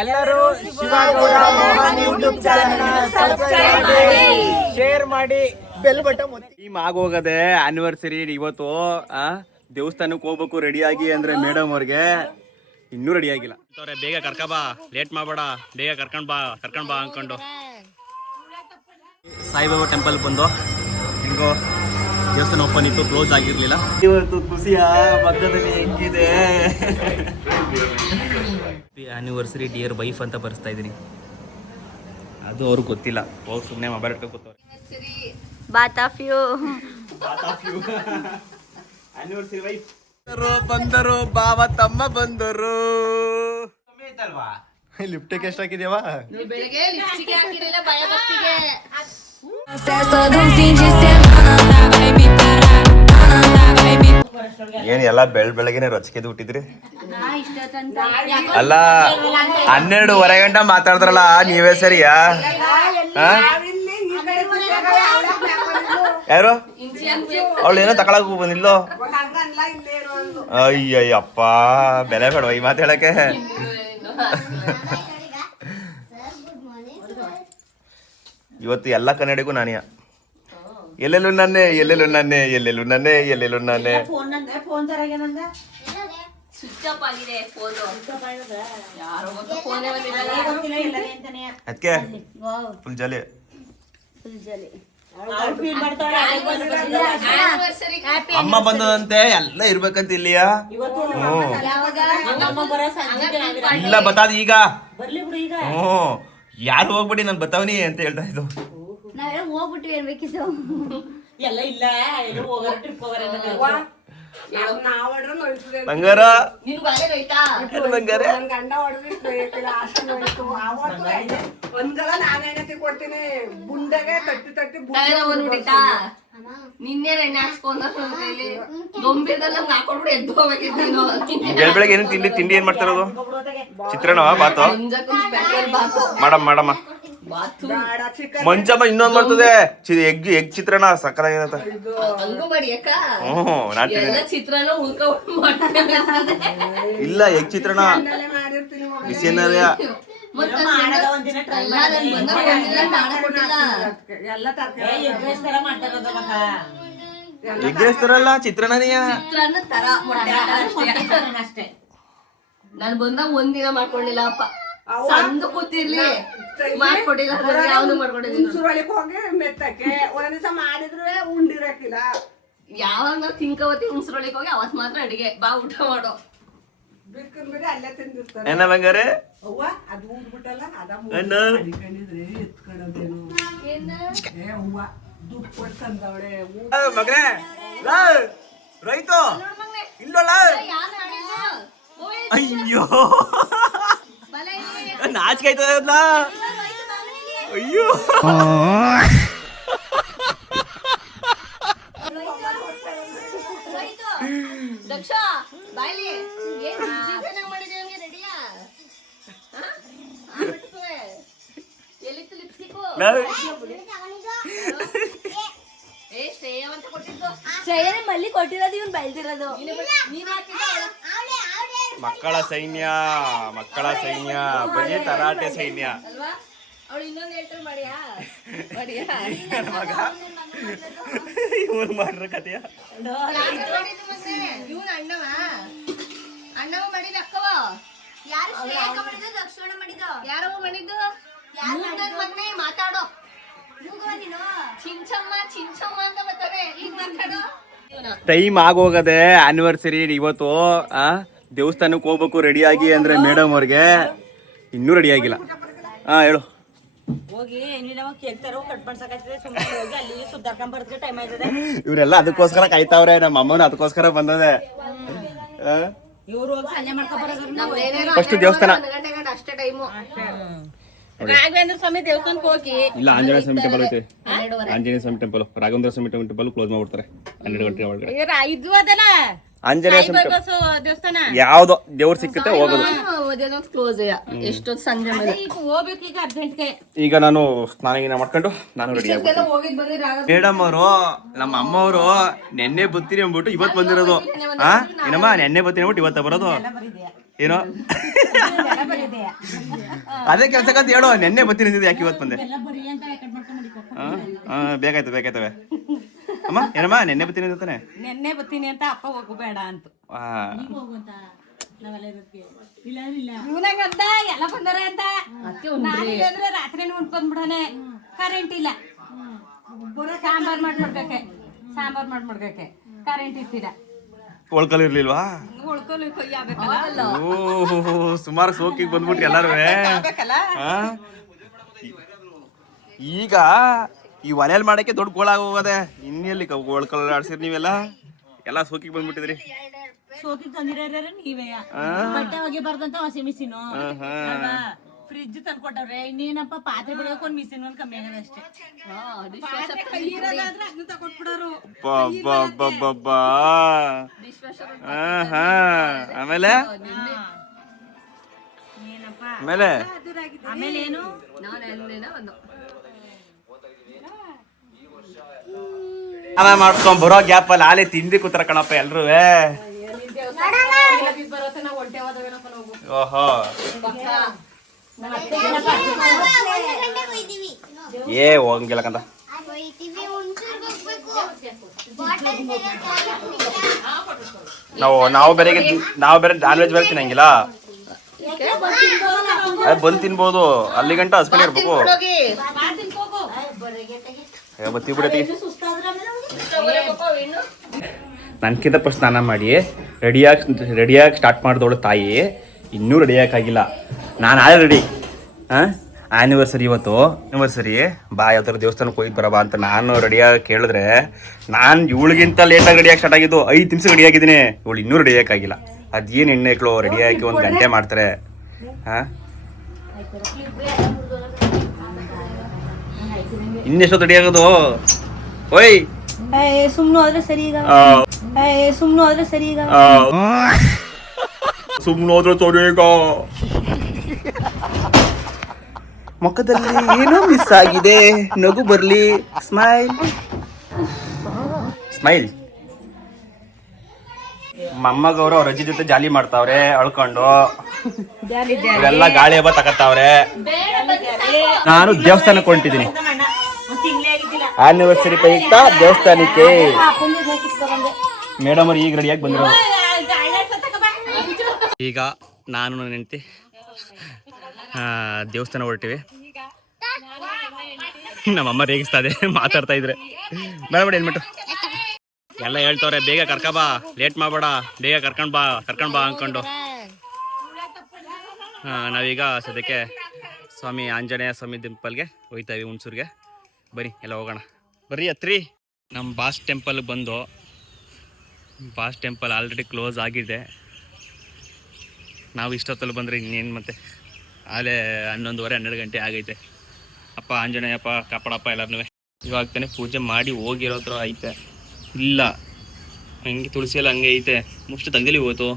ಎಲ್ಲರೂ Shivagowda Mohan YouTube channel subscribe ಮಾಡಿ, share ಮಾಡಿ, ಬೆಲ್ ಬಟನ್ ಒತ್ತಿ. ಟೀಮ್ ಆಗೋಗದೆ ಆನಿವರ್ಸರಿ ಇವತ್ತು. ದೇವಸ್ಥಾನಕ್ಕೆ ಹೋಗ್ಬೇಕು ರೆಡಿ ಆಗಿ ಅಂದ್ರೆ ಮೇಡಮ್ ಅವ್ರಿಗೆ ಇನ್ನೂ ರೆಡಿ ಆಗಿಲ್ಲ. ಬೇಗ ಕರ್ಕಬಾ, ಲೇಟ್ ಮಾಡಬೇಡ, ಬೇಗ ಕರ್ಕೊಂಡ್ ಬಾ ಅನ್ಕೊಂಡು ಸಾಯಿಬಾಬಾ ಟೆಂಪಲ್ ಬಂದು ಹೆಂಗೋ ದೇವಸ್ಥಾನ ಓಪನ್ ಇತ್ತು, ಕ್ಲೋಸ್ ಆಗಿರ್ಲಿಲ್ಲ. ಇವತ್ತು ಖುಷಿಯ ಮಧ್ಯದಲ್ಲಿ ಹೆಂಗಿದೆ ಆನಿವರ್ಸರಿ ಡಿಯರ್ ವೈಫ್ ಅಂತ ಬರ್ಸ್ತಾ ಇದೀನಿ. ಅದು ಅವ್ರಿಗೆ ಗೊತ್ತಿಲ್ಲ, ಹೋಗಿ ಸುಮ್ಮನೆ ಮೊಬೈಲ್ ಇಟ್ಕೊಂಡು ಕೂತವ್ರೆ. Both of you anniversary wife ಬಂದರು, ಬಾವ ತಮ್ಮ ಬಂದರು. ಲಿಫ್ಟಿಗೆ ಎಷ್ಟು ಹಾಕಿದ್ಯಾವ? ಬೆಳಗ್ಗೆ ಲಿಪ್ಸ್ಟಿಕ್ ಹಾಕಿರಲಿಲ್ಲ, ಭಯ ಭಕ್ತಿಗೆ. ಏನ್ ಎಲ್ಲ ಬೆಳಗ್ಗೆನೆ ರೊಚ್ಚಿಗೆ ಹುಟ್ಟಿದ್ರಿ? ಅಲ್ಲ 12:30 ಗಂಟೆ ಮಾತಾಡಿದ್ರಲ್ಲ ನೀವೇ ಸರಿಯಾ? ಯಾರು ಅವಳು ಏನೋ ತಕೊಳಕ್ ಬಂದಿಲ್ಲೋ? ಅಯ್ಯಯ್ಯಪ್ಪ, ಬೆಲೆ ಬೇಡವ ಈ ಮಾತು ಹೇಳಕ್ಕೆ. ಇವತ್ತು ಎಲ್ಲ ಕನ್ನಡಿಗೂ ನಾನೇ. ಎಲ್ಲೆಲ್ಲೂ ನನ್ನೇ. ಅದಕ್ಕೆ ಫುಲ್ ಜಾಲಿ. ಅಮ್ಮ ಬಂದದಂತೆ ಎಲ್ಲ ಇರ್ಬೇಕಂತ ಇಲ್ಲಿಯಾ? ಇಲ್ಲ ಬತ್ತಾದ ಈಗ. ಯಾರು ಹೋಗ್ಬಿಡಿ ನಾನು ಬತ್ತಾವನಿ ಅಂತ ಹೇಳ್ತಾ ಇದ್ದು. ಹೋಗ್ಬಿಟ್ವಿ ಏನ್ಬೇಕಿತ್ತು ಎಲ್ಲ ಇಲ್ಲ. ಬಂಗಾರ ನಿನ್ನೆ ಬೆಳಗ್ಗೆ ಏನು ತಿಂಡಿ ಏನ್ ಮಾಡ್ತಾರದು? ಚಿತ್ರಾನ್ನ ಬಾತು ಮಾಡಮ್ಮ. ಮಂಚಮ್ಮ ಇನ್ನೊಂದ್ ಬರ್ತದೆ, ಎಗ್ ಚಿತ್ರಾನ್ನ ಸಕ್ಕತ್ತಾಗಿರತ್ತ. ಇಲ್ಲ ಎಗ್ ಚಿತ್ರಾನ್ನ ಬಿಸಿನರಿಯ ಎಗ್ ರೈಸ್ತಾರಲ್ಲ ಚಿತ್ರಾನ್ನನೆಯ. ನಾನು ಬಂದಾಗ ಒಂದಿನ ಮಾಡ್ಕೊಂಡಿಲ್ಲ ಅಪ್ಪ, ಸಂದು ಕೂತಿರ್ಲಿ ಮಾಡ್ಕೊಟ್ಟಿಲ್ಲ. ಯಾವಾಗ ನಾವು ತಿನ್ಕವತ್ತಿ ಹುಣ್ಸರೊಳಿಗೆ ಹೋಗಿ ಅವತ್ ಮಾತ್ರ ಅಡಿಗೆ ಬಾ ಊಟ ಮಾಡೋ. ಏನ ಬಂಗಾರೆ ಮಗನೇ ರೈತ ಇಲ್ಲೋಲ್ಲ. ಅಯ್ಯೋ ನಾಚಿಕೆ ಆಯ್ತದ. ಅಯ್ಯೋ ದಕ್ಷ ಬಾಯ್ಲಿ ರೆಡಿಯಾ? ಎಲ್ಲಿತ್ತು ಲಿಪ್ಸ್ಟಿಕ್ಕು? ಶ್ರೇಯನೇ ಮಲ್ಲಿ ಕೊಟ್ಟಿರೋದು, ಇವನ್ ಬಯಲ್ದಿರೋದು. ಮಕ್ಕಳ ಸೈನ್ಯ ಬರೀ ತರಾಟೆ ಸೈನ್ಯ ಅಲ್ವಾ? ಅವಳು ಇನ್ನೊಂದು ಹೇಳ್ತಾರೆ ಮಾಡಿಯಾ ಇವ್ರು ಮಾಡ್ರ ಕತೆಯ. ಇವನು ಅಣ್ಣವ ಮಾಡಿದ ಅಕ್ಕವ ಯಾರವ ಮಾಡಿದ್ದು ಮೊನ್ನೆ ಮಾತಾಡೋ. ಚಿಂಚಮ್ಮ ಅಂತ ಬರ್ತಾರೆ, ಈಗ ಮಾತಾಡೋ. ಟೈಮ್ ಆಗೋಗದೆ ಆನಿವರ್ಸರಿ ಇವತ್ತು. ದೇವಸ್ಥಾನಕ್ಕೆ ಹೋಗ್ಬೇಕು ರೆಡಿ ಆಗಿ ಅಂದ್ರೆ ಮೇಡಮ್ ಅವ್ರಿಗೆ ಇನ್ನೂ ರೆಡಿ ಆಗಿಲ್ಲ. ಹೇಳು. ಇವರೆಲ್ಲ ಅದಕ್ಕೋಸ್ಕರ ಕಾಯ್ತಾವ್ರೆ, ನಮ್ಮ ಅಮ್ಮನ ಅದಕ್ಕೋಸ್ಕರ ಬಂದದೆ. ಫಸ್ಟ್ ದೇವಸ್ಥಾನ ರಾಘವೇಂದ್ರ ಸ್ವಾಮಿ ದೇವಸ್ಥಾನಕ್ಕೆ ಹೋಗಿ. ಇಲ್ಲ ಆಂಜನೇಯ ಸ್ವಾಮಿ ಟೆಂಪಲ್ ಐತೆ. ಆಂಜನೇಯ ಸ್ವಾಮಿ ಟೆಂಪಲ್, ರಾಘವೇಂದ್ರ ಸ್ವಾಮಿ ಟೆಂಪಲ್ ಕ್ಲೋಸ್ ಮಾಡ್ಬಿಡ್ತಾರೆ 12 ಗಂಟೆ ಒಳಗಡೆ. ಆಂಜನೇಯ ದೇವಸ್ಥಾನ ಯಾವ್ದೋ ದೇವ್ರು ಸಿಕ್ಕುತ್ತೆ ಹೋಗೋದು. ಎಷ್ಟೊತ್ತು ಸಂಜೆ ಮೇಲೆ ಈಗ ನಾನು ಸ್ನಾನ ಮಾಡ್ಕೊಂಡು ನಾನು ರೆಡಿ ಆಗ್ಬಿಟ್ಟು. ಮೇಡಮ್ ಅವರು ನಮ್ಮ ಅಮ್ಮ ಅವರು ನೆನ್ನೆ ಬತ್ತೀನಿ ಅಂದ್ಬಿಟ್ಟು ಇವತ್ತು ಬಂದಿರೋದು. ಏನಮ್ಮ ನೆನ್ನೆ ಬತ್ತೀನಿ ಅಂದ್ಬಿಟ್ಟು ಇವತ್ತ ಬರೋದು? ಏನೋ ಅದೇ ಕೆಲ್ಸಕ್ಕಂತ ಹೇಳೋ, ನೆನ್ನೆ ಬತ್ತೀನಿ ಯಾಕೆ ಇವತ್ತು ಬಂದೆ? ಬೇಕಾಯ್ತವೆ ಅಮ್ಮ. ಏನಮ್ಮ ನೆನ್ನೆ ಬತ್ತೀನಿ ಅಂತಾನೆ? ನೆನ್ನೆ ಬತ್ತೀನಿ ಅಂತ ಅಪ್ಪ ಹೋಗಬೇಡ ಅಂತ ಇವನಂಗಂತ ಎಲ್ಲ ಬಂದಾರೆ ಅಂತ ಅಂದ್ರೆ ರಾತ್ರಿ ಉಂಟ್ಕೊಂಡ್ಬಿಡನೆ. ಕರೆಂಟ್ ಇಲ್ಲ, ಸಾಂಬಾರ್ ಮಾಡ್ಬಿಡ್ಬೇಕೆ ಕರೆಂಟ್ ಇರ್ತೀರ. ಒಳ್ಕಲ್ ಇರ್ಲಿಲ್ವಾ? ಉಳ್ಕೊಲು ಕೈ ಆಗ್ಬೇಕಲ್ಲ. ಓಹ್, ಸುಮಾರು ಸೋಕಿಗೆ ಬಂದ್ಬಿಟ್ರಿ ಎಲ್ಲಾರು. ಈಗ ಈ ಒಲೆಯಲ್ಲಿ ಮಾಡಕ್ಕೆ ದೊಡ್ಡ ಗೋಳಾಗ ಹೋಗದೆ. ಇನ್ನೆಲ್ಲಿ ಒಳ್ಕಲ್ ಆಡ್ಸಿರ್ ನೀವೆಲ್ಲ ಎಲ್ಲ ಸೋಕಿಗೆ ಬಂದ್ಬಿಟ್ಟಿದ್ರಿ. ಸೋಕಿಗೆ ತಂದಿರ ನೀವೇ ಬಟ್ಟೆ ಹೋಗಿ ಬರ್ದಂತ ವಾಷಿಂಗ್ ಮಿಷಿನ್, ಫ್ರಿಜ್ ತಂದ್ಕೊಟ್ಟವ್ರೆ. ಇನ್ನೇನಪ್ಪ ಪಾತ್ರೆ ಬೆಳಕ್ ಒಂದ್ ಮಿಷಿನ್ ಒಂದ್ ಕಮ್ಮಿ ಆಗದ ಅಷ್ಟೇ. ಆಮೇಲೆ ಆಮೇಲೆ ಏನು ಮಾಡ್ಕೊಂಡ್ ಬರೋ ಗ್ಯಾಪ್ ಅಲ್ಲಿ ಆಲೆ ತಿಂದಿ ಕೂತಾರ ಕಣಪ್ಪ ಎಲ್ರೂ. ಓಹೋ, ಹೋಗಂಗಿಲ್ಲಕಂತ ನಾವು ಬೇರೆ ನಾನ್ ವೆಜ್ ಬೇರೆ ತಿನ್ನಂಗಿಲ್ಲ. ಬಂದು ತಿನ್ಬೋದು, ಅಲ್ಲಿ ಗಂಟ ಹಸ್ಕೊಂಡು ಇರ್ಬೇಕು. ಬತ್ತಿ ಬಿಡತಿ ನನ್ಕಿಂತ ಫಸ್ಟ್ ಸ್ನಾನ ಮಾಡಿ ರೆಡಿಯಾಗಿ ಸ್ಟಾರ್ಟ್ ಮಾಡಿದವಳು ತಾಯಿ ಇನ್ನೂ ರೆಡಿಯಾಗಿಲ್ಲ. ನಾನು ಆಳೆ ರೆಡಿ. ಆ್ಯನಿವರ್ಸರಿ ಇವತ್ತು, ಆ್ಯನಿವರ್ಸರಿ ಬಾ ಯಾವ ಥರ ದೇವಸ್ಥಾನಕ್ಕೆ ಹೋಗಿ ಬರಬಾ ಅಂತ ನಾನು ರೆಡಿಯಾಗಿ ಕೇಳಿದ್ರೆ, ನಾನು ಇವಳಿಗಿಂತ ಲೇಟಾಗಿ ರೆಡಿಯಾಗಿ ಸ್ಟಾರ್ಟ್ ಆಗಿದ್ದು. 5 ನಿಮಿಷ ರೆಡಿಯಾಗಿದ್ದೀನಿ, ಇವಳು ಇನ್ನೂ ರೆಡಿಯಾಗಿಲ್ಲ. ಅದೇನು ಹೆಣ್ಣೆಕ್ಳು ರೆಡಿಯಾಗಿ 1 ಗಂಟೆ ಮಾಡ್ತಾರೆ. ಇನ್ನೆಷ್ಟೊತ್ತು ರೆಡಿ ಆಗೋದು? ಓಯ್ ಸುಮ್ನು ಹೋದ್ರೆ ಸರಿ ಈಗ, ಮುಖದಲ್ಲಿ ಏನೋ ಮಿಸ್ ಆಗಿದೆ. ನಗು ಬರ್ಲಿ. ಸ್ಮೈಲ್. ಮೊಮ್ಮಗವರು ಅವ್ರ ಅಜ್ಜಿ ಜೊತೆ ಜಾಲಿ ಮಾಡ್ತಾವ್ರೆ ಅಳ್ಕೊಂಡು. ಇವರೆಲ್ಲ ಗಾಳಿ ಹಬ್ಬ ತಗತ್ತಾವ್ರೆ. ನಾನು ದೇವಸ್ಥಾನಕ್ಕೆ ಹೊಂಟಿದ್ದೀನಿ. ಆನಿವರ್ಸರಿ ಪ್ರಯುಕ್ತ ದೇವಸ್ಥಾನಕ್ಕೆ. ಮೇಡಮ್ ಅವ್ರು ಈಗ ರೆಡಿಯಾಗಿ ಬಂದ್ರು. ಈಗ ನಾನು ನನ್ನ ಹೆಂಡತಿ ದೇವಸ್ಥಾನ ಹೊರಟಿವಿ. ನಮ್ಮಮ್ಮ ರೇಗಿಸ್ತಾ ಇದೆ ಮಾತಾಡ್ತಾ ಇದ್ರೆ. ಬೇಡ ಏನ್ಬಿಟ್ಟು ಎಲ್ಲ ಹೇಳ್ತವ್ರೆ, ಬೇಗ ಕರ್ಕಬಾ, ಲೇಟ್ ಮಾಡಬೇಡ, ಬೇಗ ಕರ್ಕೊಂಡ್ ಬಾ ಅನ್ಕೊಂಡು. ನಾವೀಗ ಸದ್ಯಕ್ಕೆ ಸ್ವಾಮಿ ಆಂಜನೇಯ ಸ್ವಾಮಿ ಟೆಂಪಲ್ಗೆ ಹೋಗ್ತಾಯಿವಿ, ಹುಣಸೂರಿಗೆ. ಬನ್ನಿ ಎಲ್ಲ ಹೋಗೋಣ, ಬರ್ರಿ ಹತ್ರಿ. ನಮ್ಮ ಬಾಸ್ ಟೆಂಪಲ್ಗೆ ಬಂದು, ಬಾಸ್ ಟೆಂಪಲ್ ಆಲ್ರೆಡಿ ಕ್ಲೋಸ್ ಆಗಿದೆ. ನಾವು ಇಷ್ಟೊತ್ತಲ್ಲಿ ಬಂದರೆ ಇನ್ನೇನು ಮತ್ತೆ ಆಲೇ 11:30 12 ಗಂಟೆ ಆಗೈತೆ. ಅಪ್ಪ ಆಂಜನೇಯಪ್ಪ ಕಾಪಾಡಪ್ಪ ಎಲ್ಲರನ್ನೂ. ಇವಾಗ ತಾನೇ ಪೂಜೆ ಮಾಡಿ ಹೋಗಿರೋ ಹತ್ರ ಐತೆ. ಇಲ್ಲ ಹಂಗೆ ತುಳಸಿ ಎಲ್ಲ ಹಂಗೆ ಐತೆ, ಮುಷ್ಟು ತಂಗಲಿ ಹೋಯ್ತು.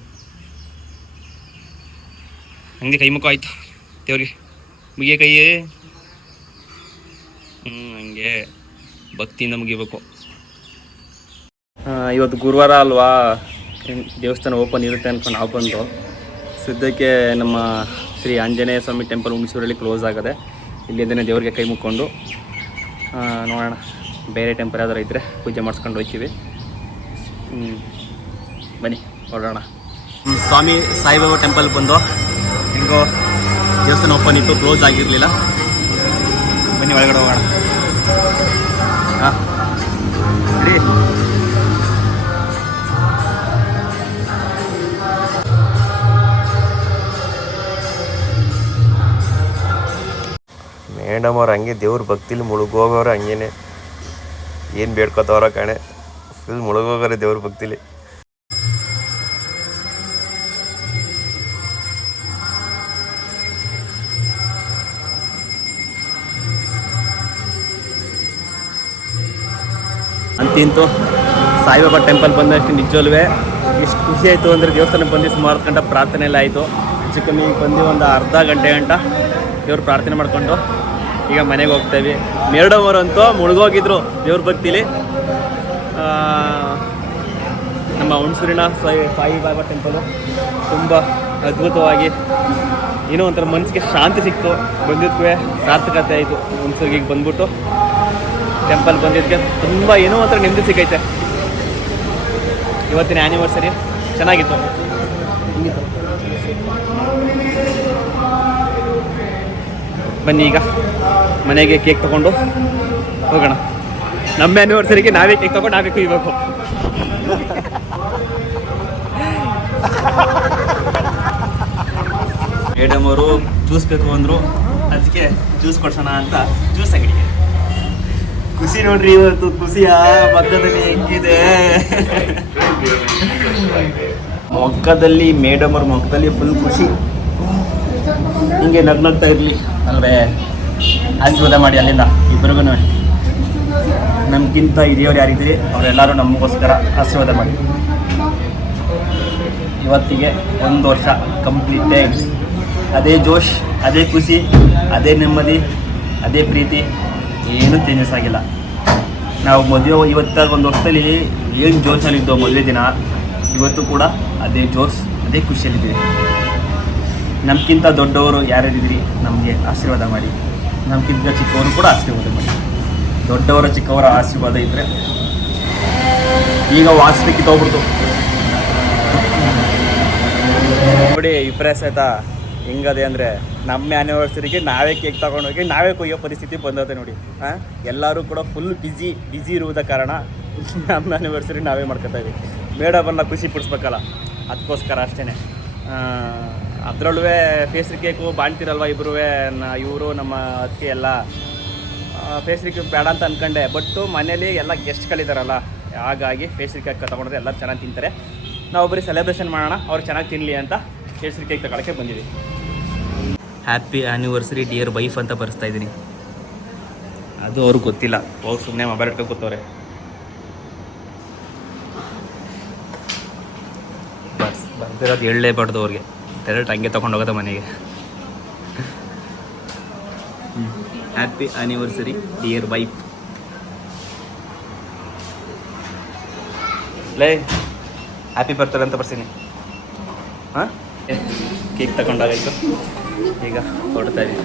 ಹಂಗೆ ಕೈ ಮುಖ ಆಯ್ತು ದೇವ್ರಿಗೆ, ಮುಗಿಯ ಕೈ. ಹಂಗೆ ಭಕ್ತಿಯಿಂದ ಮುಗಿಬೇಕು. ಇವತ್ತು ಗುರುವಾರ ಅಲ್ವಾ, ದೇವಸ್ಥಾನ ಓಪನ್ ಇರುತ್ತೆ ಅಂದ್ಕೊಂಡು ನಾವು ಬಂದು. ಸದ್ಯಕ್ಕೆ ನಮ್ಮ ಶ್ರೀ ಆಂಜನೇಯ ಸ್ವಾಮಿ ಟೆಂಪಲ್ ಹುಣಸೂರಲ್ಲಿ ಕ್ಲೋಸ್ ಆಗದೆ. ಇಲ್ಲಿಂದನೇ ದೇವ್ರಿಗೆ ಕೈ ಮುಕ್ಕೊಂಡು ನೋಡೋಣ, ಬೇರೆ ಟೆಂಪಲ್ ಯಾವ್ದಾರು ಇದ್ದರೆ ಪೂಜೆ ಮಾಡಿಸ್ಕೊಂಡು ಹೋಗ್ತೀವಿ. ಬನ್ನಿ ಹೊರಡೋಣ. ಸ್ವಾಮಿ ಸಾಯಿಬಾಬಾ ಟೆಂಪಲ್ ಬಂದು ಹೆಂಗೋ ದೇವಸ್ಥಾನ ಓಪನ್ ಇತ್ತು, ಕ್ಲೋಸ್ ಆಗಿರಲಿಲ್ಲ. ಬನ್ನಿ ಒಳಗಡೆ ಹೋಗೋಣ. ರೆಡಿ? ಮೇಡಮ್ ಅವ್ರು ಹಂಗೆ ದೇವ್ರ ಭಕ್ತಿಲಿ ಮುಳುಗೋಗೋರು. ಹಂಗೇನೆ ಏನು ಬೇಡ್ಕೋತವ್ರ ಕಣೆ, ಫುಲ್ ಮುಳುಗೋಗೋರೆ ದೇವ್ರ ಭಕ್ತಿಲಿ. ಅಂತಿಂತು ಸಾಯಿಬಾಬಾ ಟೆಂಪಲ್ ಬಂದಷ್ಟು ನಿಜವಲ್ವೇ ಎಷ್ಟು ಖುಷಿ ಆಯಿತು ಅಂದರೆ, ದೇವಸ್ಥಾನಕ್ಕೆ ಬಂದು ಸುಮಾರು ಗಂಟೆ ಪ್ರಾರ್ಥನೆ ಎಲ್ಲ ಆಯಿತು. ಹೆಚ್ಚು ಕಮ್ಮಿ ಬಂದು ಒಂದು ಅರ್ಧ ಗಂಟೆ ದೇವ್ರ ಪ್ರಾರ್ಥನೆ ಮಾಡಿಕೊಂಡು ಈಗ ಮನೆಗೆ ಹೋಗ್ತಾಯಿವಿ. ಮೇಡಮ್ ಅವರಂತೂ ಮುಳುಗೋಗಿದ್ರು ದೇವ್ರ ಭಕ್ತಿಲಿ. ನಮ್ಮ ಹುಣಸೂರಿನ ಸಾಯಿಬಾಬಾ ಟೆಂಪಲು ತುಂಬ ಅದ್ಭುತವಾಗಿ ಏನೋ ಒಂಥರ ಮನಸ್ಸಿಗೆ ಶಾಂತಿ ಸಿಕ್ತು. ಬಂದಿದ್ದಕ್ಕೂ ಸಾರ್ಥಕತೆ ಆಯಿತು. ಹುಣಸೂರಿಗೆ ಬಂದ್ಬಿಟ್ಟು ಟೆಂಪಲ್ ಬಂದಿದ್ದಕ್ಕೆ ತುಂಬ ಏನೋ ಒಂಥರ ನೆಮ್ಮದಿ ಸಿಕ್ಕೈತೆ. ಇವತ್ತಿನ ಆ್ಯನಿವರ್ಸರಿ ಚೆನ್ನಾಗಿತ್ತು. ಬನ್ನಿ ಈಗ ಮನೆಗೆ ಕೇಕ್ ತೊಗೊಂಡು ಹೋಗೋಣ. ನಮ್ಮ ಆ್ಯನಿವರ್ಸರಿಗೆ ನಾವೇ ಕೇಕ್ ತೊಗೊಂಡು ನಾವೇ ಕುಯ್ಬೇಕು. ಮೇಡಮ್ ಅವರು ಜ್ಯೂಸ್ ಬೇಕು ಅಂದರು, ಅದಕ್ಕೆ ಜ್ಯೂಸ್ ಕೊಡ್ಸೋಣ ಅಂತ ಜ್ಯೂಸ್ ಅಂಗಡಿಗೆ. ಖುಷಿ ನೋಡ್ರಿ ಇವತ್ತು, ಖುಷಿಯಾ ಮಕ್ಕದಲ್ಲಿ ಹೆಂಗಿದೆ. ಮೊಕ್ಕದಲ್ಲಿ ಮೇಡಮ್ ಅವ್ರ ಮೊಕ್ಕದಲ್ಲಿ ಫುಲ್ ಖುಷಿ. ಹಿಂಗೆ ನಗ್ನಗ್ತಾ ಇರಲಿ ಅಲ್ವೇ. ಆಶೀರ್ವಾದ ಮಾಡಿ ಅಲ್ಲಿಂದ ಇಬ್ಬರಿಗೂ. ನಮಗಿಂತ ಹಿರಿಯವ್ರು ಯಾರಿದ್ದೀರಿ ಅವರೆಲ್ಲರೂ ನಮಗೋಸ್ಕರ ಆಶೀರ್ವಾದ ಮಾಡಿ. ಇವತ್ತಿಗೆ 1 ವರ್ಷ ಕಂಪ್ಲೀಟ್. ಅದೇ ಜೋಶ್, ಅದೇ ಖುಷಿ, ಅದೇ ನೆಮ್ಮದಿ, ಅದೇ ಪ್ರೀತಿ, ಏನೂ ಚೇಂಜಸ್ ಆಗಿಲ್ಲ. ನಾವು ಮದುವೆ ಇವತ್ತಾಗ 1 ವರ್ಷದಲ್ಲಿ ಏನು ಜೋಶಲ್ಲಿದ್ದೋ ಮದುವೆ ದಿನ, ಇವತ್ತು ಕೂಡ ಅದೇ ಜೋಶ್, ಅದೇ ಖುಷಿಯಲ್ಲಿದ್ದೀವಿ. ನಮಗಿಂತ ದೊಡ್ಡವರು ಯಾರ್ಯಾರಿದ್ದೀರಿ ನಮಗೆ ಆಶೀರ್ವಾದ ಮಾಡಿ. ನಮಗಿಂತ ಚಿಕ್ಕವರು ಕೂಡ ಆಶೀರ್ವಾದ ಮಾಡಿ. ದೊಡ್ಡವರ ಚಿಕ್ಕವರ ಆಶೀರ್ವಾದ ಇದ್ದರೆ ಈಗ ವಾಸ್ತಿಕ್ಕೆ ತಗೊಬಿಡ್ತು ನೋಡಿ. ವಿಪ್ರಾಸ ಆಯ್ತಾ ಹೆಂಗದೆ ಅಂದರೆ ನಮ್ಮ ಆ್ಯನಿವರ್ಸರಿಗೆ ನಾವೇ ಕೇಕ್ ತೊಗೊಂಡೋಗಿ ನಾವೇ ಕೊಯ್ಯೋ ಪರಿಸ್ಥಿತಿ ಬಂದತೆ ನೋಡಿ. ಎಲ್ಲರೂ ಕೂಡ ಫುಲ್ ಬ್ಯುಸಿ ಇರುವುದ ಕಾರಣ ನಮ್ಮ ಆ್ಯನಿವರ್ಸರಿ ನಾವೇ ಮಾಡ್ಕೊತಾ ಇದ್ದೀವಿ. ಮೇಡಮನ್ನ ಖುಷಿ ಪಡಿಸ್ಬೇಕಲ್ಲ, ಅದಕ್ಕೋಸ್ಕರ ಅಷ್ಟೇ. ಅದರಲ್ಲೂ ಪೇಸ್ಟ್ರಿ ಕೇಕು ಬಾಣ್ತಿರಲ್ವ ಇಬ್ಬರೂ, ಇವರು ನಮ್ಮ ಅದಕ್ಕೆ ಎಲ್ಲ ಪೇಸ್ಟ್ರಿ ಕೇಕ್ ಬೇಡ ಅಂತ ಅಂದ್ಕೊಂಡೆ. ಬಟ್ಟು ಮನೇಲಿ ಎಲ್ಲ ಗೆಸ್ಟ್ಗಳಿದ್ದಾರಲ್ಲ, ಹಾಗಾಗಿ ಪೇಸ್ಟ್ರಿ ಕೇಕ್ ತೊಗೊಂಡ್ರೆ ಎಲ್ಲರೂ ಚೆನ್ನಾಗಿ ತಿಂತಾರೆ. ನಾವು ಬರೀ ಸೆಲೆಬ್ರೇಷನ್ ಮಾಡೋಣ, ಅವ್ರು ಚೆನ್ನಾಗಿ ತಿನ್ನಲಿ ಅಂತ ಪೇಸ್ಟ್ರಿ ಕೇಕ್ ತಗೊಳ್ಳೋಕ್ಕೆ ಬಂದಿದ್ದೀವಿ. ಹ್ಯಾಪಿ ಆ್ಯನಿವರ್ಸರಿ ಡಿಯರ್ ವೈಫ್ ಅಂತ ಬರೆಸ್ತಾ ಇದ್ದೀನಿ. ಅದು ಅವ್ರಿಗೆ ಗೊತ್ತಿಲ್ಲ, ಅವ್ರು ಸುಮ್ಮನೆ ಮೊಬೈಲ್ ಇಟ್ಕೊಂಡು ಕೂತವ್ರೆ. ಬಂದಿರೋದು ಹೇಳಲೇಬಾರ್ದು ಅವ್ರಿಗೆ, ಡೈರೆಕ್ಟ್ ಹಂಗೆ ತೊಗೊಂಡು ಹೋಗೋದು ಮನೆಗೆ. Happy anniversary dear wife. ಲೇ ಹ್ಯಾಪಿ ಬರ್ತಾರೆ ಅಂತ ಬರ್ತೀನಿ. ಹಾಂ, ಕೇಕ್ ತಗೊಂಡಾಗಾಯ್ತು, ಈಗ ಹೊರಡ್ತಾ ಇದ್ದೀನಿ.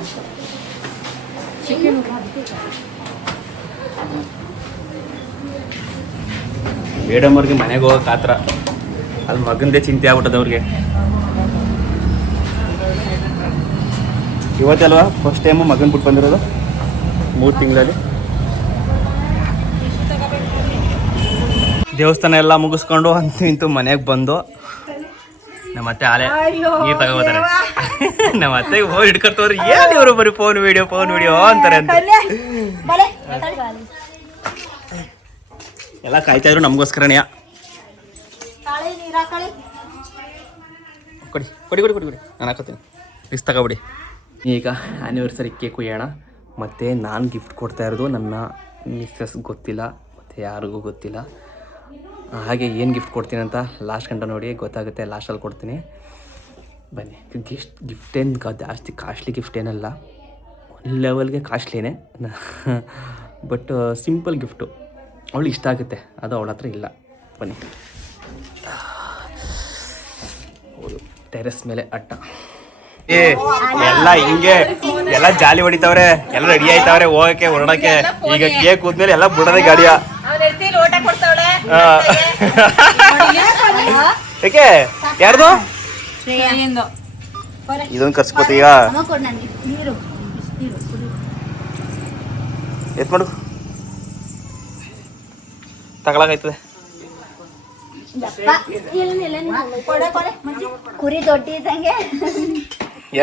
ಮೇಡಮ್ ಅವ್ರಿಗೆ ಮನೆಗೆ ಹೋಗೋಕೆ ಆತರ, ಅಲ್ಲಿ ಮಗಂದೇ ಚಿಂತೆ ಆಗ್ಬಿಟ್ಟದ ಅವ್ರಿಗೆ. ಇವತ್ತಲ್ವಾ ಫಸ್ಟ್ ಟೈಮು ಮಗನ ಬಿಟ್ಟು ಬಂದಿರೋದು 3 ತಿಂಗಳಲ್ಲಿ. ದೇವಸ್ಥಾನ ಎಲ್ಲ ಮುಗಿಸ್ಕೊಂಡು ಅಂತೂ ಇಂತೂ ಮನೆಗೆ ಬಂದು ನಮ್ಮ ಅತ್ತೆ ಆಲೆ ನೀರು ತಗೋತಾರೆ. ನಮ್ಮ ಅತ್ತೆಗೆ ಫೋನ್ ಹಿಡ್ಕೊಳ್ತವ್ರು, ಏನು ಇವರು ಬರೀ ಫೋನ್ ವಿಡಿಯೋ ಅಂತಾರೆ ಅಂತ ಎಲ್ಲ ಕಾಯ್ತಾ ಇದ್ರು ನಮಗೋಸ್ಕರನೇ. ಕೊಡಿ ಕೊಡಿ ಕೊಡಿ ಕೊಡಿ ಕೊಡಿ, ನಾನು ಹಾಕೋತೀನಿ, ಇಷ್ಟು ತಗೋಬಿಡಿ. ಈಗ ಆ್ಯನಿವರ್ಸರಿ ಕೇಕ್ ಕುಯ್ಯೋಣ. ಮತ್ತು ನಾನು ಗಿಫ್ಟ್ ಕೊಡ್ತಾ ಇರೋದು ನನ್ನ ಮಿಸ್ಸಸ್ ಗೊತ್ತಿಲ್ಲ, ಮತ್ತು ಯಾರಿಗೂ ಗೊತ್ತಿಲ್ಲ. ಹಾಗೆ ಏನು ಗಿಫ್ಟ್ ಕೊಡ್ತೀನಿ ಅಂತ ಲಾಸ್ಟ್ ಗಂಟ ನೋಡಿ ಗೊತ್ತಾಗುತ್ತೆ, ಲಾಸ್ಟಲ್ಲಿ ಕೊಡ್ತೀನಿ. ಬನ್ನಿ. ಗಿಫ್ಟ್ ಏನು ಜಾಸ್ತಿ ಕಾಸ್ಟ್ಲಿ ಗಿಫ್ಟ್ ಏನಲ್ಲ, ಒಂದು ಲೆವೆಲ್ಗೆ ಕಾಸ್ಟ್ಲಿನೇ, ಬಟ್ ಸಿಂಪಲ್ ಗಿಫ್ಟು. ಅವಳು ಇಷ್ಟ ಆಗುತ್ತೆ, ಅದು ಅವಳ ಹತ್ರ ಇಲ್ಲ. ಬನ್ನಿ. ಹೌದು, ಟೆರೆಸ್ ಮೇಲೆ ಅಡ್ಡ. ಎಲ್ಲ ಹಿಂಗೆ ಎಲ್ಲ ಜಾಲಿ ಹೊಡಿತಾವ್ರೆ, ಎಲ್ಲ ರೆಡಿ ಆಯ್ತಾವ್ರೆ ಹೋಗಕ್ಕೆ ಹೊರಡಕ್ಕೆ. ಈಗ ಕೇಕ್ ಕೂದ್ಮೇಲೆ ಎಲ್ಲ ಬಿಡೋದೇ ಗಾಡಿಯ. ಏಕೆ ಯಾರ್ದು ಇದೊಂದು ಕರ್ಸ್ಕೊತ ಈಗ ಎತ್ ಮಾಡು, ತಗೊಳಕಾಯ್ತದೆ. ಕುರಿ ದೊಡ್ಡಿ ಇದ್ದಂಗೆ.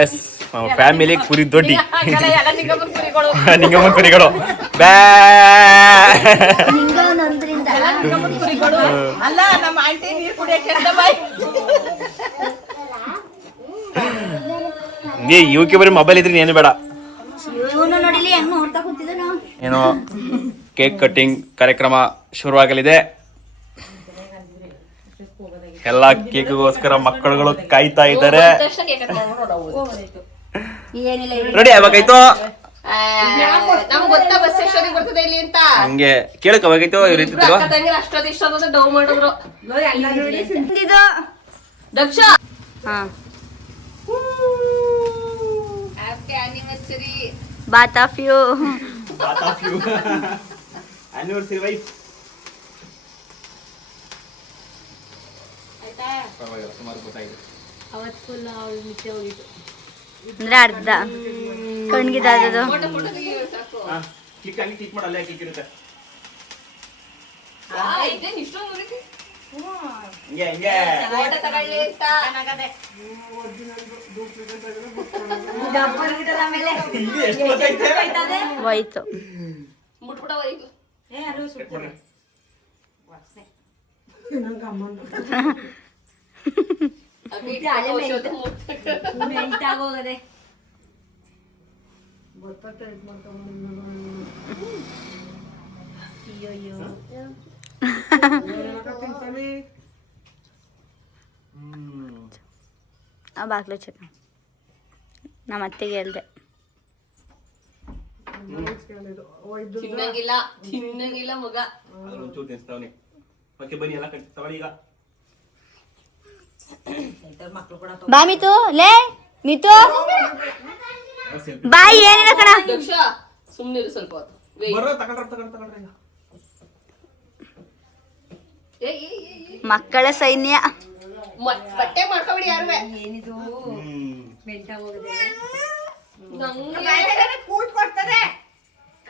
ಎಸ್, ಫ್ಯಾಮಿಲಿ ಕುರಿ ದೊಡ್ಡಿ, ನಿಂಗಮ್ಮನ ಕುರಿಗಳು. ಅಲ್ಲ ನಮ್ಮ ಆಂಟಿ ನೀರು ಕುಡಿಯಕ್ಕೆ ಅಂತ ಬಾಯ್. ಇವಕ್ಕೆ ಬರೀ ಮೊಬೈಲ್ ಇದ್ರೆ ಏನು ಬೇಡ. ಇವನು ನೋಡಿಲಿ ಹೆಂಗ್ ನೋಡ್ತಾ ಕೂತಿದ್ದಾನು. ಏನೋ ಕೇಕ್ ಕಟ್ಟಿಂಗ್ ಕಾರ್ಯಕ್ರಮ ಶುರುವಾಗಲಿದೆ. ಎಲ್ಲ ಕೇಕ್ಗೋಸ್ಕರ ಮಕ್ಕಳುಗಳು ಕಾಯ್ತಾ ಇದ್ದಾರೆ. ರೆಡಿ ಆಗ್ಬೇಕಾಯ್ತು. ನಮ್ಗೆ ಗೊತ್ತಾ ಬಸ್ ಎಷ್ಟೊತ್ತಿಗೆ ಬರ್ತದೆ ಇಲ್ಲಿ ಅಂತ. ಹಂಗೆ ಕೇಳಕ್ಕಾಗೈತು ಈ ರೀತಿ ಅಷ್ಟೊತ್ತು ಇಷ್ಟೊತ್ತ ಡೌ ಮಾಡಿದ್ರು. ದಕ್ಷ anniversary both of you. Anniversary wife. ಸುಮಾರು ಗೊತ್ತಾಗಿದೆ. ಅವತ್ತು ಫುಲ್ ಅವಳು ನಿತ್ಯ ಹೋಗಿತ್ತು. ಅಂದ್ರೆ ಅರ್ಧ ಕಣ್ಗಿದ್ದು. ಫೋಟೋ ತೆಗಿಯೋದು ಸಾಕು. ಕ್ಲಿಕ್ ಆಗಿ ಕ್ಲಿಕ್ ಮಾಡಿ ಅಲ್ಲೇ ಕ್ಲಿಕ್ ಇರುತ್ತೆ. ಇದೇನು ಇಷ್ಟೊಂದು ಮುರಿತಿ? ಹಿಂಗೆ ಫೋಟೋ ತಗೊಳ್ಳಿ ಅಂತ. ಇಲ್ಲಿ ಎಷ್ಟು ಗೊತ್ತೈತೆ? ಹೋಯ್ತು. ಮುಟ್ಬಿಡವ ಈಗ. ಆಗೋಗದೆ. ಆ ಬಾಗ್ಲು ಚೆಕ್ ನಮ್ಮ ಅತ್ತೆಗೆ ಹೇಳ್ದೆ. ತಿನ್ನಂಗಿಲ್ಲ ಮಗ. ಒಂಚೂರು ತಿನ್ಸ್ತಾವನಿ. ಓಕೆ ಬನ್ನಿ ಎಲ್ಲ ಕಟ್ಟಿ ತಗೊಳ್ಳಿ ಈಗ. ಬಾ ಮಿತು, ಲೇ ಮಿತು ಬಾಯ್. ಏನಿಲ್ಲ ಕಣ. ದಕ್ಷ ಸುಮ್ನಿರು ಸ್ವಲ್ಪ ಹೊತ್ತು. ಬರೋ ತಗೊಂಡ್ರೆ ಈಗ. ಮಕ್ಕಳ ಸೈನ್ಯ. ಬಟ್ಟೆ ಮಾಡ್ಕೊಬಿಡಿ ಯಾರುವೆ.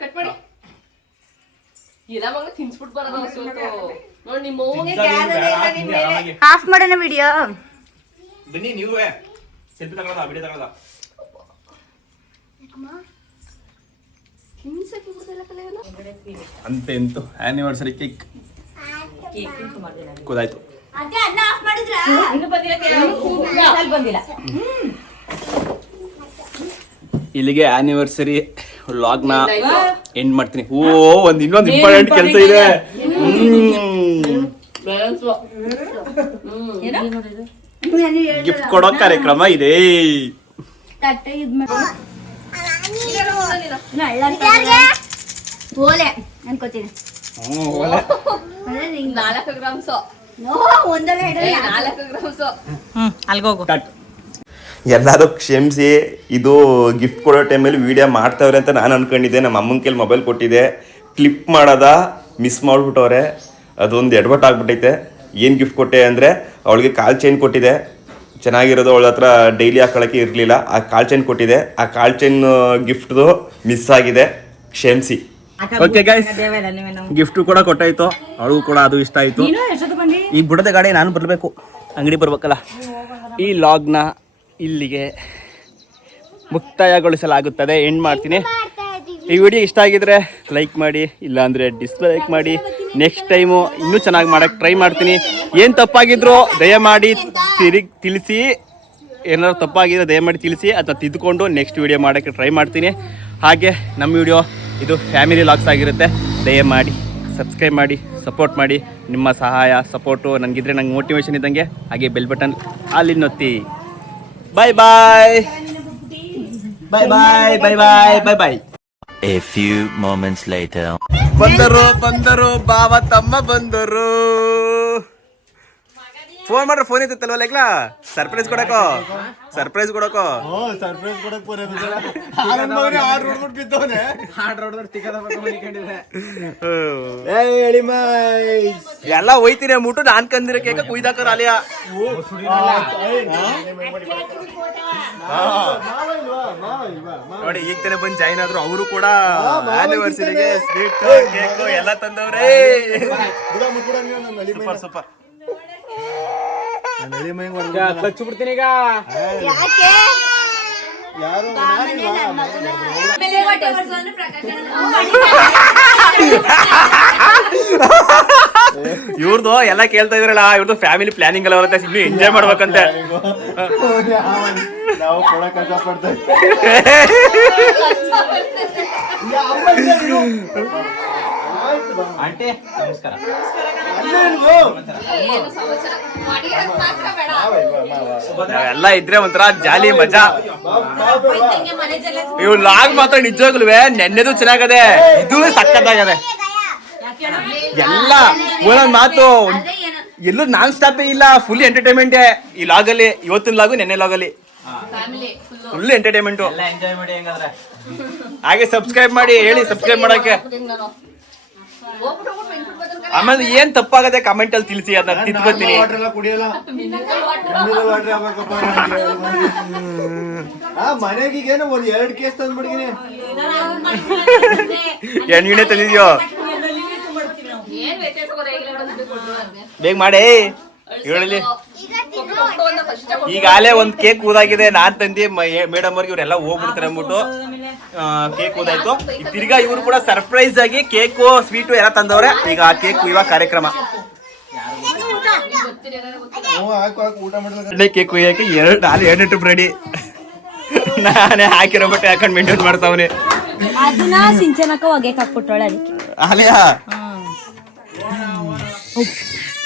ಕಟ್ ಮಾಡಿ ಎಲ್ಲ ಮಗ ತಿನ್ಸ್ಬಿಟ್ಟು ಬರೋದು ನೋಡಿ ನಿಮ್ಮ ಆಫ್ ಮಾಡೋಣ ವಿಡಿಯೋ. ಬನ್ನಿ ನೀವೇ ಸೆಲ್ಫಿ ತಗೊಳ್ಳೋದ ವಿಡಿಯೋ ತಗೊಳ್ಳೋದ. ಅಂತ ಎಂತು ಆನಿವರ್ಸರಿ ಕೇಕ್ ಕೂದಾಯ್ತು. ಇಲ್ಲಿಗೆ ಆನಿವರ್ಸರಿ ವ್ಲಾಗ್ನ ಎಂಡ್ ಮಾಡ್ತೀನಿ. ಇನ್ನೊಂದು ಇಂಪಾರ್ಟೆಂಟ್ ಕೆಲಸ ಇದೆ. ಗಿಫ್ಟ್ ಕೊಡೋ ಕಾರ್ಯಕ್ರಮ ಇದೆ. ಓಲೆ ಅನ್ಕೋತೀನಿ. 4 ಗ್ರಾಮ್ಸ್. 4 ಗ್ರಾಮ್ಸ್. ಅಲ್ಗೋಗು. ಎಲ್ಲರೂ ಕ್ಷಮಿಸಿ, ಇದು ಗಿಫ್ಟ್ ಕೊಡೋ ಟೈಮಲ್ಲಿ ವಿಡಿಯೋ ಮಾಡ್ತಾವ್ರೆ ಅಂತ ನಾನು ಅನ್ಕೊಂಡಿದ್ದೆ. ನಮ್ಮ ಅಮ್ಮನ ಕೈಲಿ ಮೊಬೈಲ್ ಕೊಟ್ಟಿದ್ದೆ, ಕ್ಲಿಪ್ ಮಾಡೋದ ಮಿಸ್ ಮಾಡಿಬಿಟ್ಟವ್ರೆ. ಅದೊಂದು ಎಡವಟ್ ಆಗ್ಬಿಟ್ಟೈತೆ. ಏನು ಗಿಫ್ಟ್ ಕೊಟ್ಟೆ ಅಂದರೆ ಅವಳಿಗೆ ಕಾಲ್ ಚೈನ್ ಕೊಟ್ಟಿದ್ದೆ, ಚೆನ್ನಾಗಿರೋದು. ಅವಳ ಹತ್ರ ಡೈಲಿ ಹಾಕೊಳ್ಳೋಕ್ಕೆ ಇರಲಿಲ್ಲ. ಆ ಕಾಲ್ ಚೈನ್ ಕೊಟ್ಟಿದ್ದೆ, ಆ ಕಾಲ್ ಚೈನ್ ಗಿಫ್ಟ್ದು ಮಿಸ್ ಆಗಿದೆ, ಕ್ಷಮಿಸಿ. ಓಕೆ ಗೈಸ್, ಗಿಫ್ಟು ಕೂಡ ಕೊಟ್ಟಾಯ್ತು, ಅವಳಿಗೂ ಕೂಡ ಅದು ಇಷ್ಟ ಆಯಿತು. ಈ ಬುಡದ ಗಾಡಿ ನಾನು ಬರಬೇಕು, ಅಂಗಡಿ ಬರ್ಬೇಕಲ್ಲ. ಈ ಲಾಗ್ನ ಇಲ್ಲಿಗೆ ಮುಕ್ತಾಯಗೊಳಿಸಲಾಗುತ್ತದೆ, ಎಂಡ್ ಮಾಡ್ತೀನಿ. ಈ ವಿಡಿಯೋ ಇಷ್ಟ ಆಗಿದ್ರೆ ಲೈಕ್ ಮಾಡಿ, ಇಲ್ಲಾಂದರೆ ಡಿಸ್ಲೈಕ್ ಮಾಡಿ. ನೆಕ್ಸ್ಟ್ ಟೈಮು ಇನ್ನೂ ಚೆನ್ನಾಗಿ ಮಾಡೋಕ್ಕೆ ಟ್ರೈ ಮಾಡ್ತೀನಿ. ಏನು ತಪ್ಪಾಗಿದ್ರು ದಯಮಾಡಿ ತಿಳಿಸಿ. ಏನಾದ್ರು ತಪ್ಪಾಗಿದ್ರೆ ದಯಮಾಡಿ ತಿಳಿಸಿ, ಅದನ್ನ ತಿದ್ದುಕೊಂಡು ನೆಕ್ಸ್ಟ್ ವಿಡಿಯೋ ಮಾಡೋಕ್ಕೆ ಟ್ರೈ ಮಾಡ್ತೀನಿ. ಹಾಗೆ ನಮ್ಮ ವಿಡಿಯೋ ಇದು ಫ್ಯಾಮಿಲಿ ಲಾಗ್ಸ್ ಆಗಿರುತ್ತೆ. ದಯಮಾಡಿ ಸಬ್ಸ್ಕ್ರೈಬ್ ಮಾಡಿ, ಸಪೋರ್ಟ್ ಮಾಡಿ. ನಿಮ್ಮ ಸಹಾಯ ಸಪೋರ್ಟು ನನಗಿದ್ರೆ ನಂಗೆ ಮೋಟಿವೇಶನ್ ಇದ್ದಂಗೆ. ಹಾಗೆ ಬೆಲ್ ಬಟನ್ ಅಲ್ಲಿ ಒತ್ತಿ. ಬಾಯ್ ಬಾಯ್ ಬಾಯ್ ಬಾಯ್ ಬಾಯ್ ಬಾಯ್ ಬಾಯ್ ಬಾಯ್. A few moments later. ಬಂದರು ಬಾವ ತಮ್ಮ ಬಂದರು. ಫೋನ್ ಮಾಡ್ರೆ ಫೋನ್ ಇತ್ತಲ್ವ ಲೈಕ್ಲಾ, ಸರ್ಪ್ರೈಸ್ ಕೊಡಕೋ. ಸರ್ಪ್ರೈಸ್ ಕೊಡಕ್ ಎಲ್ಲ ಹೋಯ್ತೀನಿ ಅಂದ್ಬಿಟ್ಟು ನಾನ್ ಕಂದಿರ ಕೇಕ ಕುಯ್ದಾಕರ್ ಅಲಿಯ. ನೋಡಿ ಈಗ ತಾನೆ ಬಂದು ಜಾಯಿನ್ ಆದ್ರು. ಅವರು ಕೂಡ ಆನಿವರ್ಸರಿಗೆ ಸ್ವೀಟ್ ಕೇಕ್ ಎಲ್ಲ ತಂದವ್ರೆ. Super super. ಬಿಡ್ತೀನಿ ಈಗ. ಯಾರು ಇವ್ರದ್ದು ಎಲ್ಲ ಕೇಳ್ತಾ ಇದ್ರಲ್ಲ, ಇವ್ರದ್ದು ಫ್ಯಾಮಿಲಿ ಪ್ಲಾನಿಂಗ್ ಎಲ್ಲ ಬರುತ್ತೆ, ಇನ್ನು ಎಂಜಾಯ್ ಮಾಡ್ಬೇಕಂತೆ. ನಾವು ಕೊಡಕ್ ಕಷ್ಟಪಡ್ತೇವೆ. ಆಂಟಿ ನಮಸ್ಕಾರ. ಎಲ್ಲ ಇದ್ರೆ ಒಂಥರ ಜಾಲಿ ಮಜಾ. ಇವ್ ಲಾಗ್ ಮಾತ್ರ ನಿಜವಾಗ್ಲೂ ನೆನ್ನೆದು ಚೆನ್ನಾಗದೆ, ಇದು ಸಕ್ಕತ್ತಾಗದೆ. ಎಲ್ಲ ಒಂದೊಂದ್ ಮಾತು ಎಲ್ಲೂ ನಾನ್ ಸ್ಟಾಪೇ ಇಲ್ಲ, ಫುಲ್ ಎಂಟರ್ಟೈನ್ಮೆಂಟ್ ಈ ಲಾಗಲ್ಲಿ. ಇವತ್ತಿನ ಲಾಗು ನೆನ್ನೆ ಲಾಗಲ್ಲಿ ಫ್ಯಾಮಿಲಿ ಫುಲ್ ಫುಲ್ ಎಂಟರ್ಟೈನ್ಮೆಂಟ್. ಎಲ್ಲ ಎಂಜಾಯ್ ಮಾಡಿ ಹೆಂಗಾದ್ರೆ. ಹಾಗೆ ಸಬ್ಸ್ಕ್ರೈಬ್ ಮಾಡಿ, ಹೇಳಿ ಸಬ್ಸ್ಕ್ರೈಬ್ ಮಾಡಕ್ಕೆ. ಆಮೇಲೆ ಏನ್ ತಪ್ಪಾಗದೆ ಕಮೆಂಟ್ ಅಲ್ಲಿ ತಿಳಿಸಿ, ಅದನ್ನ ತಿದ್ಕೋತೀನಿ. ಮನೆಗೇನು ಒಂದ್ 2 ಕೇಸ್ ತಂದ್ಬಿಡ್ತೀನಿ. ಎಣ್ಣೆ ತಂದಿದ್ಯೋ ಏನ್ ವ್ಯತ್ಯಾಸ ಬರೋದಿಲ್ಲ. ಬೇಗ ಮಾಡಿ ಹೇಳಲಿ. ಈಗಾಲೇ ಒಂದ್ ಕೇಕ್ ಊದಾಗಿದೆ, ನಾನ್ ತಂದಿ ಮೇಡಮ್ ಅವ್ರಿಗೆ ಇವರೆಲ್ಲ ಹೋಗ್ಬಿಡ್ತಾರೆ ಅಂದ್ಬಿಟ್ಟು ಕೇಕ್ ಊದಾಯ್ತು. ತಿರ್ಗಾ ಇವ್ರು ಕೂಡ ಸರ್ಪ್ರೈಸ್ ಆಗಿ ಕೇಕು ಸ್ವೀಟು ಎಲ್ಲ ತಂದವ್ರೆ. ಈಗ ಆ ಕೇಕ್ ಇವಾಗ ಕಾರ್ಯಕ್ರಮ ಕೇಕ್ ಕುಯ್ಯಕ್ಕೆ 2 ಟ್ರಿಪ್ ರೆಡಿ. ನಾನೇ ಹಾಕಿರೋ ಬಟ್ಟೆ ಹಾಕೊಂಡ್ ಮೇಂಟೈನ್ ಮಾಡ್ತಾವನೆ. ಅದನ್ನ ಸಿಂಚನಕ್ಕ ಒಗೆಕ್ ಹಾಕ್ಬಿಟ್ಟೋಳ ಅದಕ್ಕೆ. ಅಲಿಯಾ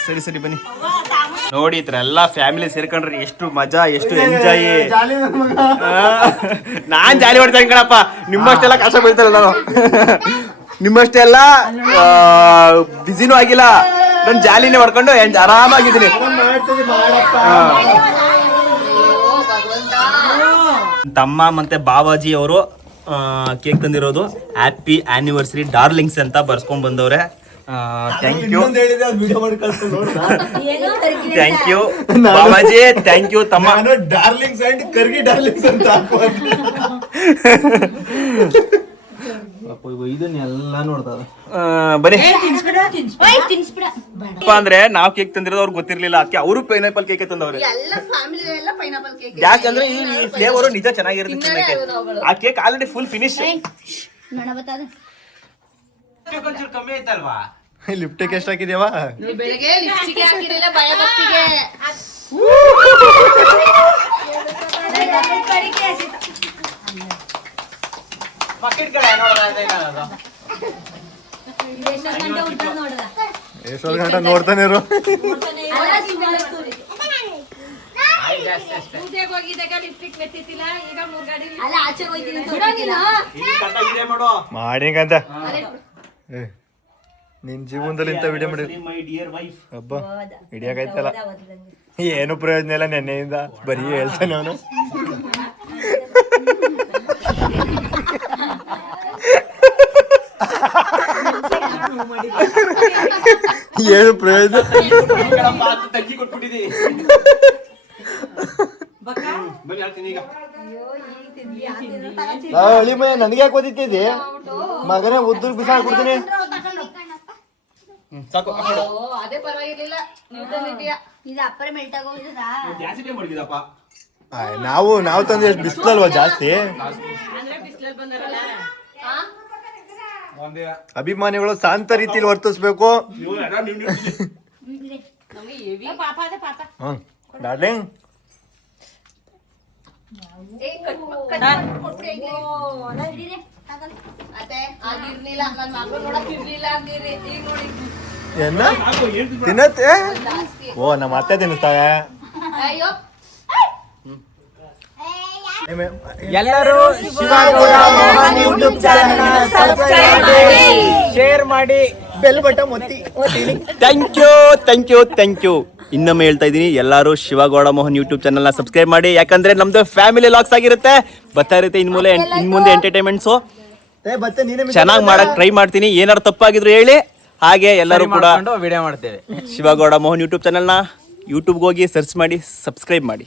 ಸರಿ ಸರಿ ಬನ್ನಿ ನೋಡಿ. ಈ ತರ ಎಲ್ಲಾ ಫ್ಯಾಮಿಲಿ ಸೇರ್ಕೊಂಡ್ರೆ ಎಷ್ಟು ಮಜಾ, ಎಷ್ಟು ಎಂಜಾಯ್. ನಾನ್ ಜಾಲಿ ಹೊಡ್ತಾ ಕಣಪ್ಪ, ನಿಮ್ಮಷ್ಟೆಲ್ಲ ಕಷ್ಟ ಬೀಳ್ತಾರಲ್ಲ ನಾನು. ನಿಮ್ಮಷ್ಟೆಲ್ಲ ಬಿಸಿನೂ ಆಗಿಲ್ಲ, ನಾನು ಜಾಲಿನೇ ಹೊಡ್ಕೊಂಡು ಆರಾಮಾಗಿದ್ದೀನಿ. ತಮ್ಮ ಮತ್ತೆ ಬಾವಾಜಿ ಅವರು ಕೇಕ್ ತಂದಿರೋದು. ಹ್ಯಾಪಿ ಆನಿವರ್ಸರಿ ಡಾರ್ಲಿಂಗ್ಸ್ ಅಂತ ಬರ್ಸ್ಕೊಂಡ್ ಬಂದವ್ರೆ. ಥ್ಯಾಂಕ್ ಯು ಥ್ಯಾಂಕ್ ಯು ಬಾಬಾಜಿ, ಥ್ಯಾಂಕ್ ಯು ತಮ್ಮ. ಡಾರ್ಲಿಂಗ್ಸ್ ಅಂಡ್ ಕರ್ಗಿ ಡಾರ್ಲಿಂಗ್ಸ್ ಅಂತ ಇದನ್ನೆಲ್ಲ ನೋಡ್ತಾರೆ. ಬನ್ನಿ ಅಂದ್ರೆ ನಾವ್ ಕೇಕ್ ತಂದಿರೋದು ಅವ್ರಿಗೆ ಗೊತ್ತಿರ್ಲಿಲ್ಲ. ಅದಕ್ಕೆ ಅವರು ಪೈನಾಪಲ್ ಕೇಕ್ ತಂದವ್ರೆ. ಎಲ್ಲ ಫ್ಯಾಮಿಲಿ ಎಲ್ಲ ಪೈನಾಪಲ್ ಕೇಕ್. ಜಾಸ್ತಿ ಅಂದ್ರೆ ಈ ಫ್ಲೇವರ್ ನಿಜ ಚೆನ್ನಾಗಿರುತ್ತೆ. ಆ ಕೇಕ್ ಆಲ್ರೆಡಿ ಫುಲ್ ಫಿನಿಶ್. ಒಂಚೂರು ಕಮ್ಮಿ ಆಯ್ತಲ್ವಾ? ಲಿಫ್ಟಿಗೆ ಎಷ್ಟು ಹಾಕಿದ್ಯಾವ? ನೀವು ಬೆಳಗ್ಗೆ ಲಿಪ್ಸ್ಟಿಕ್ ಹಾಕಿರಲಿಲ್ಲ ಭಯ ಭಕ್ತಿಗೆ. ಮಕ್ಕಿಡ್ ಕಡೆ ನೋಡೋದು ಎಷ್ಟೊಂದು ಗಂಟೆ ನೋಡ್ತಾನೆ ಇರು. ಮಾಡಿಂಗಂತ ನಿನ್ ಜೀವನದಲ್ಲಿ ಇಂತ ವಿಡಿಯೋ ಮಾಡಿ ಹಬ್ಬ ಹಿಡಿಯಾಕೈತಲ್ಲ. ಏನು ಪ್ರಯೋಜನ ಇಲ್ಲ ನೆನ್ನೆಯಿಂದ, ಬರೀ ಹೇಳ್ತಾನೆ ಅವನು. ಏನು ಪ್ರಯೋಜನ? ತಂಗಿ ಕೊಟ್ಬಿಟ್ಟಿದ್ದೀವಿ. ಹಳಿ ಮನೆ ನನ್ಗೆ ಯಾಕೆ ಓದಿತ್ತಿದ್ದಿ ಮಗನೇ? ಉದ್ದುರ್ ಬಿಸಾಕ್ಬಿಡ್ತೀನಿ. ಸಾಕು ಅದೇ ಪರವಾಗಿರ್ಲಿಲ್ಲ, ನೀವು ತಂದಿದ್ದೀಯಾ. ಇದು ಅಪ್ಪರ ಮೆಲ್ಟ್ ಆಗೋಗಿದ್ದಾ? ನಾವು ತಂದು ಎಷ್ಟು ಬಿಸ್ಲಲ್ವಾ ಜಾಸ್ತಿ. ಅಭಿಮಾನಿಗಳು ಶಾಂತ ರೀತಿಯಲ್ಲಿ ವರ್ತಿಸ್ಬೇಕು. ಡಾರ್ಲಿಂಗ್ ಅದೇ ಆಗಿರ್ಲಿಲ್ಲ, ನನ್ನ ಮಗಳು ನೋಡಕ್ ಇರ್ಲಿಲ್ಲ ಅಂದಿರಿ. ಈಗ ನೋಡಿ ಏನ ತಿನ್ನತ್ತೆ? ಓ ನಮ್ಮ ಅತ್ತೆ ತಿನ್ನಿಸ್ತಾಳೆ. ಅಯ್ಯೋ ಎಲ್ಲರೂ Shivagowda Mohan YouTube channel subscribe ಮಾಡಿ, ಶೇರ್ ಮಾಡಿ, ಬೆಲ್ ಬಟನ್ ಒತ್ತಿ. Thank you. ಇನ್ನೊಮ್ಮೆ ಹೇಳ್ತಾ ಇದ್ದೀನಿ, ಎಲ್ಲರೂ ಶಿವಗೌಡ ಮೋಹನ್ ಯೂಟ್ಯೂಬ್ ಚಾನಲ್ನ ಸಬ್ಸ್ಕ್ರೈಬ್ ಮಾಡಿ. ಯಾಕಂದ್ರೆ ನಮ್ದು ಫ್ಯಾಮಿಲಿ ಲಾಗ್ಸ್ ಆಗಿರುತ್ತೆ, ಬರ್ತಾ ಇರುತ್ತೆ ಇನ್ ಮುಂದೆ ಎಂಟರ್ಟೈನ್ಮೆಂಟ್ಸು. ಚೆನ್ನಾಗಿ ಮಾಡಕ್ ಟ್ರೈ ಮಾಡ್ತೀನಿ. ಏನಾದ್ರು ತಪ್ಪಾಗಿದ್ರು ಹೇಳಿ. ಹಾಗೆ ಎಲ್ಲರೂ ಕೂಡ ವಿಡಿಯೋ ಮಾಡ್ತೇವೆ. ಶಿವಗೌಡ ಮೋಹನ್ ಯೂಟ್ಯೂಬ್ ಚಾನಲ್ನ ಯೂಟ್ಯೂಬ್ಗೆ ಹೋಗಿ ಸರ್ಚ್ ಮಾಡಿ, ಸಬ್ಸ್ಕ್ರೈಬ್ ಮಾಡಿ.